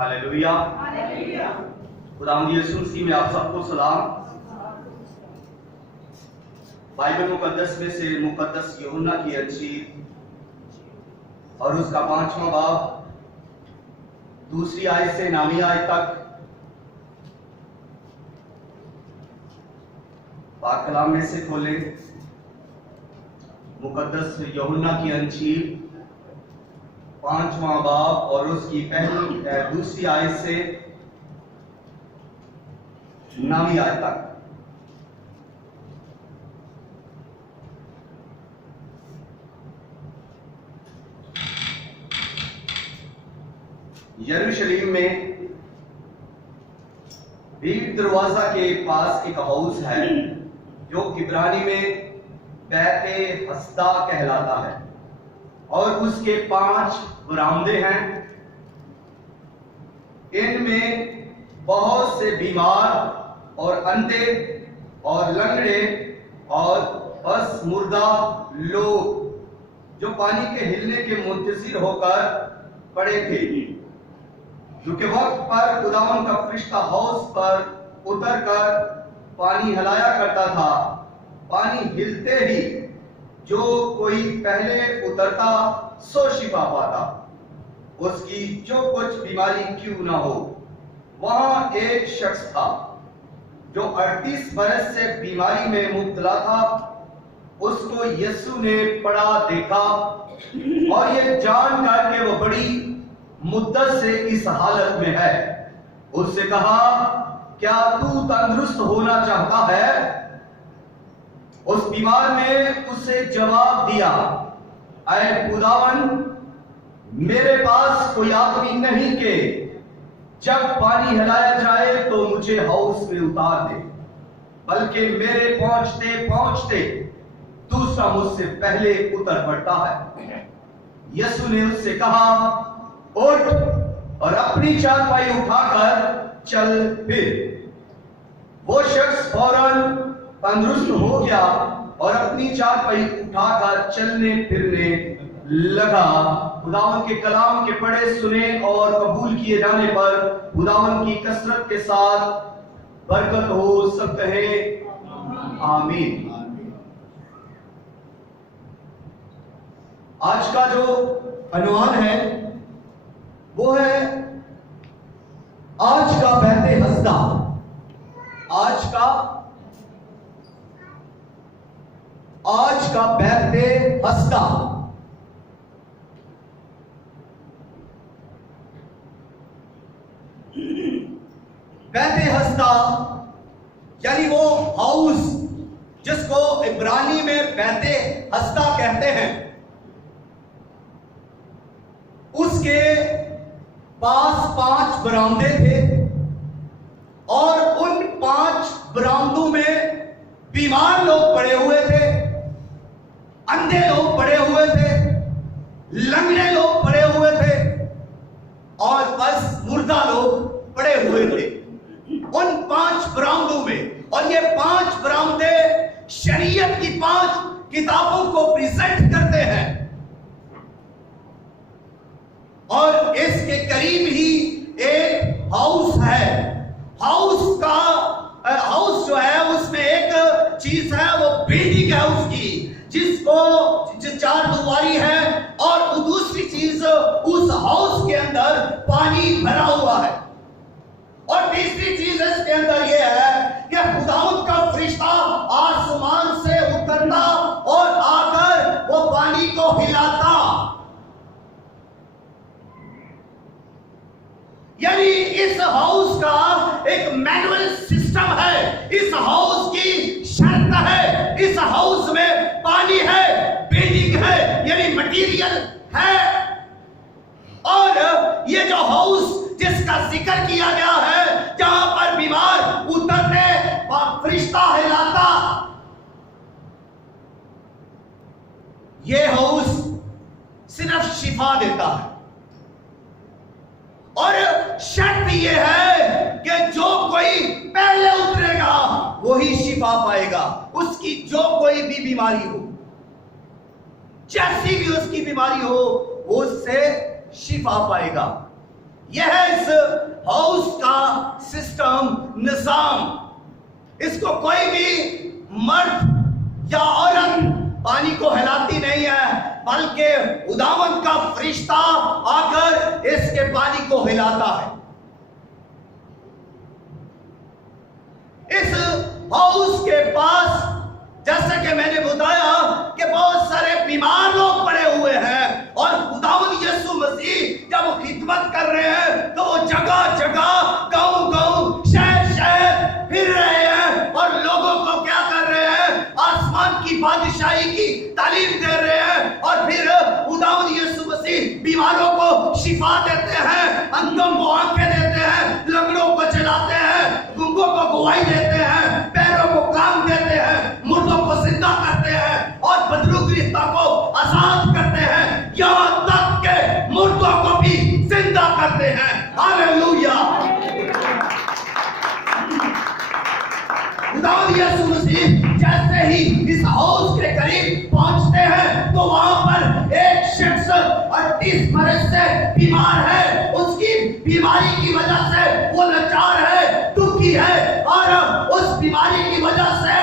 Hallelujah. खुदावंद यीशु मसीह में आप सबको सलाम। बाइबल मुकद्दस में से मुकद्दस यूहन्ना की अंजील और उसका 5वां बाब 2 आयत से 9वीं आयत तक पाक कलाम में से खोले। मुकद्दस यूहन्ना की अंजील 5वां बाब और उसकी 2 आयत से 9वीं आयत तक। यरूशलेम में भीड़ दरवाजा के पास एक हाउस है जो इब्रानी में बैते हस्दा कहलाता है और उसके 5 बरामदे हैं। इनमें बहुत से बीमार और अंधे और लंगड़े और बस मुर्दा लोग जो पानी के हिलने के मुंतजिर होकर पड़े थे, क्योंकि वक्त पर खुदावन का फरिश्ता हाउस पर उतरकर पानी हिलाया करता था। पानी हिलते ही जो कोई पहले उतरता सो शिफा पाता, उसकी जो कुछ बीमारी क्यों ना हो। वहां एक शख्स था जो 38 बरस से बीमारी में मुब्तला था। उसको यीशु ने पड़ा देखा और ये जानकर के वो बड़ी मुद्दत से इस हालत में है, उससे कहा, क्या तू तंदुरुस्त होना चाहता है? उस बीमार ने उसे जवाब दिया, ऐ खुदावन, मेरे पास कोई आदमी नहीं के जब पानी हिलाया जाए तो मुझे हाउस में उतार दे, बल्कि मेरे पहुंचते पहुंचते दूसरा मुझसे पहले उतर पड़ता है। यीशु ने उससे कहा, उठ और अपनी चारपाई उठाकर चल फिर। वो शख्स फौरन तंदुरुस्त हो गया और अपनी चारपाई उठाकर चलने फिरने लगा। खुदावन के कलाम के पढ़े सुने और कबूल किए जाने पर खुदावन की कसरत के साथ बरकत हो। सब कहें आमीन। आज का जो अनुमान है वो है आज का बहते हस्दा। आज का बहते हस्दा। बहते हस्दा यानी वो हाउस जिसको इब्रानी में बहते हस्दा कहते हैं, उसके पास 5 बरामदे थे और उन 5 बरामदों में बीमार लोग पड़े हुए थे, अंधे लोग पड़े हुए थे, लंगड़े लोग पड़े हुए थे और बस मुर्दा लोग पड़े हुए थे उन 5 बरामदों में। और ये 5 बरामदे शरीयत की 5 किताबों को प्रेजेंट करते हैं और इसके करीब ही एक हाउस है। हाउस जो है उसमें एक चीज है, वो बिल्डिंग है उसकी, जिसको 4 दुआरी है और दूसरी चीज उस हाउस के अंदर पानी भरा हुआ है और तीसरी चीज इसके अंदर यह है कि खुदावंद का फरिश्ता आसमान से उतरता और आकर वो पानी को हिलाता। यानी इस हाउस का एक मैनुअल सिस्टम है, इस हाउस की शर्त है, इस हाउस में पानी है, बिल्डिंग है, यानी मटेरियल है। और ये जो हाउस जिसका जिक्र किया गया है, जहां पर बीमार उतरते फरिश्ता हिलाता, ये हाउस सिर्फ शिफा देता है। और शर्त यह है कि जो कोई पहले उतरेगा वही शिफा पाएगा। उसकी जो कोई भी बीमारी हो, जैसी भी उसकी बीमारी हो, वो उससे शिफा पाएगा। यह है इस इसको कोई भी मर्द या औरत पानी को हिलाती नहीं है, बल्कि खुदावंद का फरिश्ता आकर इसके पानी को हिलाता है। इस हाउस के पास जैसा कि मैंने बताया कि बहुत सारे बीमार लोग पड़े हुए हैं, और खुदावंद यीशु मसीह जब वो खिदमत कर रहे हैं तो वो जगह जगह, गांव गांव, शहर शहर फिर रहे हैं और लोगों को क्या कर रहे हैं, आसमान की बादशाही की तालीम दे रहे हैं। और फिर खुदावंद यीशु मसीह बीमारों को शिफा देते हैं, अंधों को आंखें देते हैं, लंगड़ों को चलाते हैं, गूंगों को गवाही देते हैं, पैरों को काम देते हैं, मुर्दों को जिंदा करते हैं और बदरूगिस्ता को आजाद करते हैं, यहाँ तक के मुर्दों को भी जिंदा करते हैं। हालेलुया। खुदावंद यीशु मसीह जैसे ही इस हाउस के करीब पहुंचते हैं तो वहां पर एक शख्स 38 बरस से बीमार है। उसकी बीमारी की वजह से वो लाचार है, दुखी है, और उस बीमारी की वजह से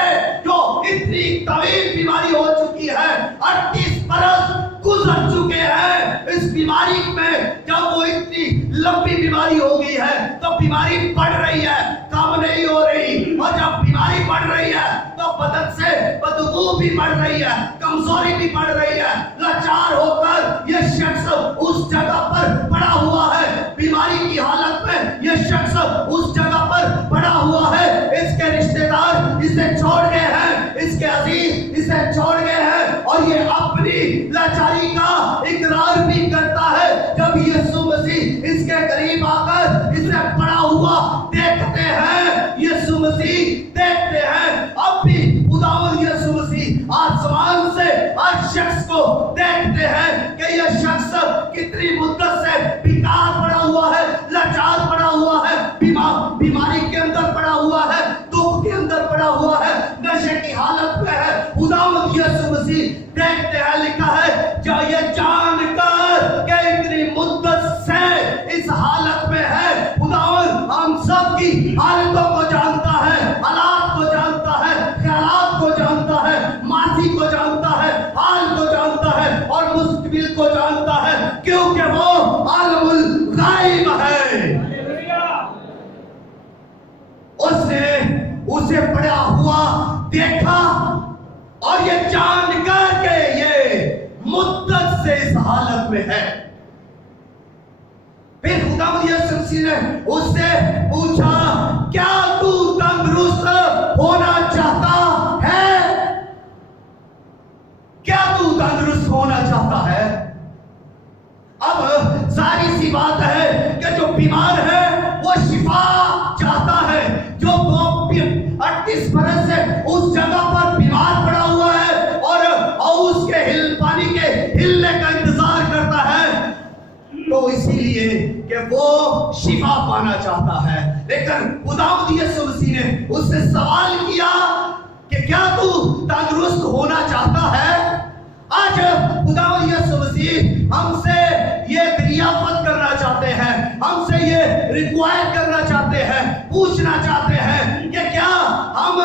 जो इतनी तवील बीमारी हो चुकी है, 38 बरस गुजर चुके हैं। इस बीमारी में जब वो इतनी लंबी बीमारी हो गई है तो बीमारी बढ़ रही है, कम नहीं हो रही, और जब बीमारी बढ़ रही है तो बदन से बदबू भी बढ़ रही है, कमजोरी भी बढ़ रही है। लाचार होकर यह शख्स उस जगह पर पड़ा हुआ है, बीमारी की हालत में यह शख्स उस जगह पर पड़ा हुआ है। इसके रिश्तेदार इसे छोड़ गए हैं, इसके अजीज इसे छोड़ गए हैं, और ये अपनी लाचारी का इकरार भी करता है। जब यीशु मसीह इसके करीब आकर इसे पड़ा हुआ देखते हैं, यीशु मसीह देखते हैं, अब भी खुदावंद यीशु मसीह आसमान से हर शख्स को देखते हैं कि यह शख्स कितनी मुद्दत से बेकार पड़ा हुआ है, लाचार पड़ा हुआ है, बीमारी के अंदर पड़ा हुआ है, दुख के अंदर पड़ा हुआ है, नशे की हालत में है। खुदावंद यीशु मसीह देखते हैं, लिखा है जो ये जानकर कि इतनी मुद्दत से इस हालत में है। खुदावंद हम सब की हालतों को जानता है, हालात को जानता है, ख्यालात को जानता है, माजी को जानता है, हाल को जानता है और मुस्तकबिल को जानता है, क्योंकि वो आलमुल गायब है। उसने उसे पड़ा हुआ देखा और ये जानकर के ये मुद्दत से इस हालत में है। फिर खुदावंद यीशु मसीह ने उससे पूछा, क्या तू तंदुरुस्त होना चाहता है? क्या तू तंदुरुस्त होना चाहता है? अब सारी सी बात है कि जो बीमार है वो शिफा चाहता है, जो 38 बरस से उस जगह पर बीमार पड़ा हुआ है और उसके पानी के हिलने का इंतजार करता है, तो इसीलिए कि वो शिफा पाना चाहता है। लेकिन खुदावंद यीशु मसीह ने उससे सवाल किया कि क्या तू तंदुरुस्त होना चाहता है? आज खुदावंद यीशु मसीह हमसे ये दरियाफ्त करना चाहते हैं, हमसे ये रिक्वायर करना चाहते हैं, पूछना चाहते हैं कि क्या हम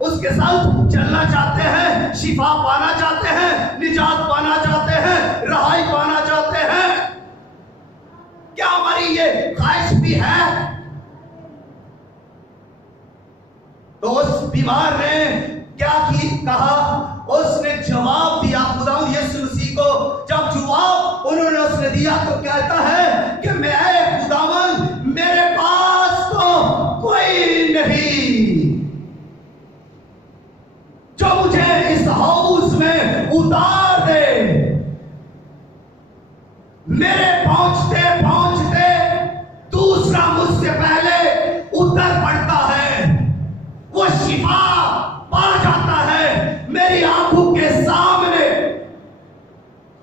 उसके साथ चलना चाहते हैं, शिफा पाना चाहते हैं, निजात पाना चाहते हैं, रहाई पाना चाहते हैं? क्या हमारी ये ख्वाहिश भी है? तो उस बीमार ने क्या कहा? उसने जवाब दिया। खुदावंद यीशु मसीह को जब जवाब उन्होंने उसने दिया तो कहता है कि मैं खुदावंद, मेरे पास तो कोई नहीं जो मुझे इस हाउस में उतार दे। मेरे पहुंचते पहुंचते दूसरा मुझसे पहले उतर पड़ता है, वो शिफा पा जाता है मेरी आंखों के सामने,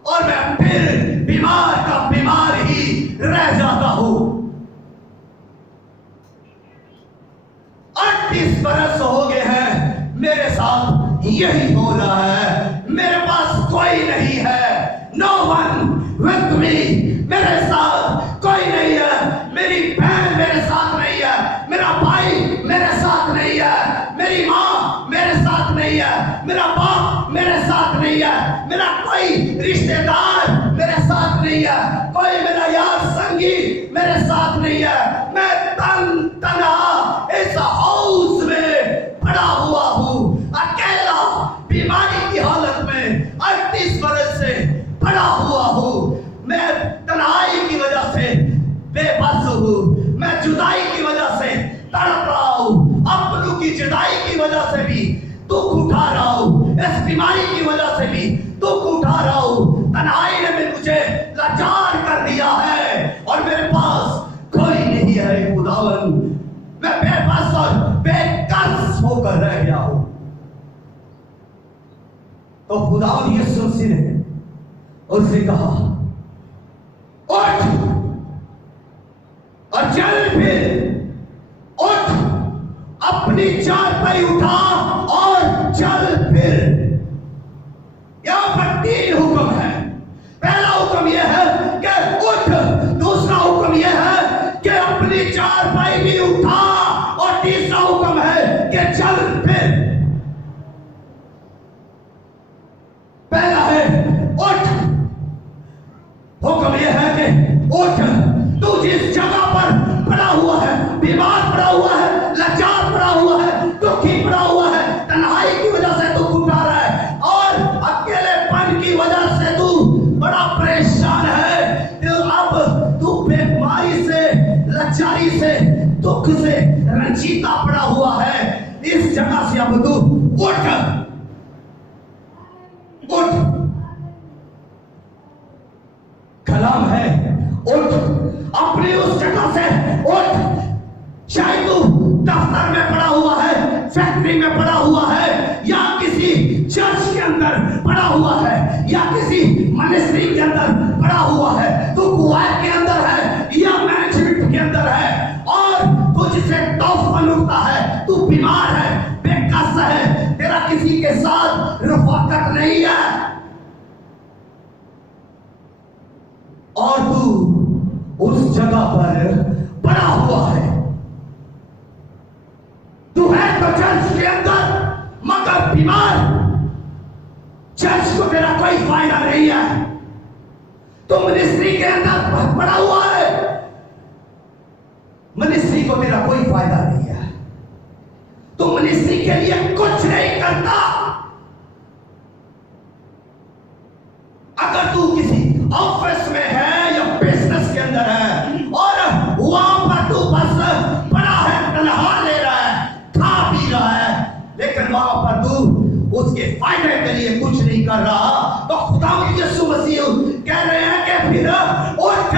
और मैं फिर बीमार का बीमार ही रह जाता हूं। 38 बरस हो गए हैं, मेरे साथ यही हो रहा है। मेरे पास कोई नहीं है, नो वन विद मी, मेरे साथ कोई नहीं है, मेरी बहन मेरे साथ नहीं है, मेरा भाई मेरे साथ नहीं है, मेरा बाप मेरे साथ नहीं है, मेरा कोई रिश्तेदार मेरे साथ नहीं है, कोई मेरा यार संगी मेरे साथ नहीं है। मैं तन्हा इस हाउस में पड़ा हुआ हूँ, अकेला बीमारी की हालत में 38 बरस से पड़ा हुआ हूँ। मैं तन्हाई की वजह से बेबस हूँ, मैं जुदाई की वजह से तड़प रहा हूँ, अपनों की जुदाई की वजह से भी दुख उठा रहा हूँ, इस बीमारी की वजह से भी दुख उठा रहा हूँ। तन्हाई ने भी मुझे लाचार कर दिया है और मेरे पास कोई नहीं है खुदावन। मैं बेबस और बेकस होकर रह गया हूँ। तो खुदावन यीशु मसीह ने उससे कहा, उठ और चल, फिर उठ, अपनी चारपाई उठा और चल फिर। यहां पर 3 हुक्म है। पहला हुक्म यह है कि उठ, दूसरा हुक्म यह है कि अपनी चारपाई भी उठा, और तीसरा हुक्म है कि चल फिर। पहला है उठ, हुक्म यह है कि उठ। तू जिस जगह पर पड़ा हुआ है, बीमार पड़ा हुआ है, लाचार पड़ा हुआ है, दुखी पड़ा हुआ है, तन्हाई की वजह से तू उठा रहा है और अकेलेपन की वजह से तू बड़ा परेशान है, तो अब तू बीमारी से, लाचारी से, दुख से रंजीता पड़ा हुआ है, इस जगह से अब तू उठ, उठ। कलाम है उठ, अपनी उस जगह से उठ। चाहे तू दफ्तर में पड़ा हुआ है, फैक्ट्री में पड़ा हुआ है, या किसी चर्च के अंदर पड़ा हुआ है, या किसी मिनिस्ट्री के अंदर पड़ा हुआ है, तू कुआर के अंदर है या मैनेजमेंट के अंदर है, और तुझसे तौफान उठता है, तू बीमार है, बेकस है, तेरा किसी के साथ रफाकत नहीं है, और तू उस जगह पर पड़ा हुआ है। तू है तो चर्च के अंदर मगर बीमार, चर्च को तेरा कोई फायदा नहीं है। तू मिनिस्ट्री के अंदर पड़ा हुआ है, मिनिस्ट्री को तेरा कोई फायदा नहीं है, तू मिनिस्ट्री के लिए कुछ नहीं करता। अगर तू किसी ऑफिस में है या बिजनेस के अंदर है और वहां पर तू बस पड़ा है, तनहा ले रहा है, खा पी रहा है, लेकिन वहां पर तू उसके फायदे के लिए कुछ नहीं कर रहा, तो खुदा यीशु मसीह कह रहे हैं कि फिर उठ,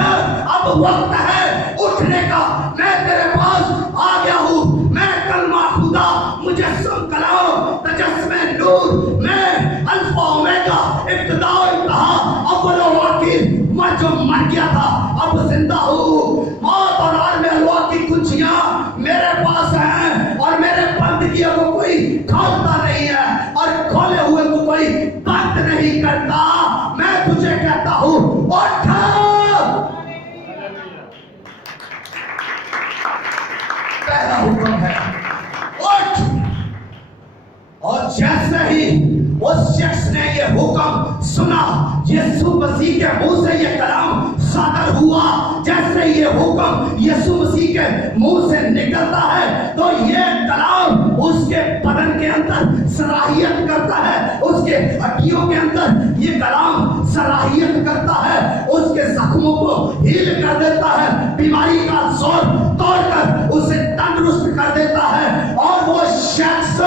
अब वक्त है उठने का। मैं तेरे पास आ गया हूं, मैं कलमा खुदा, मुझे सुन कलाम तजस्मे नूर, मैं अल्फा ओमेगा, इब्तिदा और इंतहा, अव्वल और आखिर। मैं जो मर गया था अब जिंदा हूँ। मौत और आलम अलवा की कुंजियां मेरे पास हैं, और मेरे बंद किए को कोई खोलता नहीं है, और खोले हुए को कोई बंद नहीं करता। मैं तुझे कहता हूँ उठ। पहला हुक्म है उठ, और जैसे ही उस शख्स ने ये हुक्म सुना, यीशु मसीह के मुंह से ये कलाम सादर हुआ, जैसे ये हुक्म यीशु मसीह के मुंह से निकलता है तो ये कलाम उसके बदन के अंदर सलाहियत करता है, उसके हड्डियों के अंदर ये कलाम सलाहियत करता है, उसके जख्मों को हील कर देता है, बीमारी का जोर तोड़कर उसे तंदुरुस्त कर देता है। और वो शख्स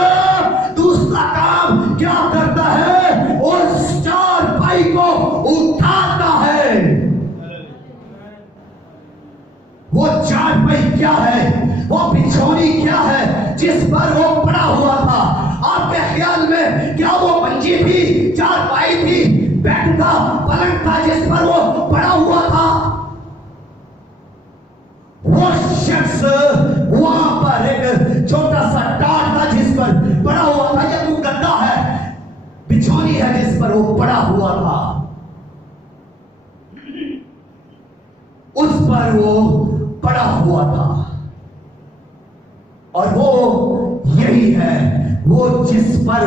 दूसरा काम क्या करता है, उस चारपाई को उठाता है। वो चारपाई क्या है, वो बिछौनी क्या है जिस पर वो पड़ा हुआ था? आपके ख्याल में क्या वो मंजी थी, चारपाई थी, बेड था, पलंग था जिस पर वो पड़ा हुआ था? वो शख्स वहां पर एक छोटा सा टाट था जिस पर पड़ा हुआ था, या वो गद्दा है, बिछौनी है जिस पर वो पड़ा हुआ था, उस पर वो पड़ा हुआ था। और वो यही है, वो जिस पर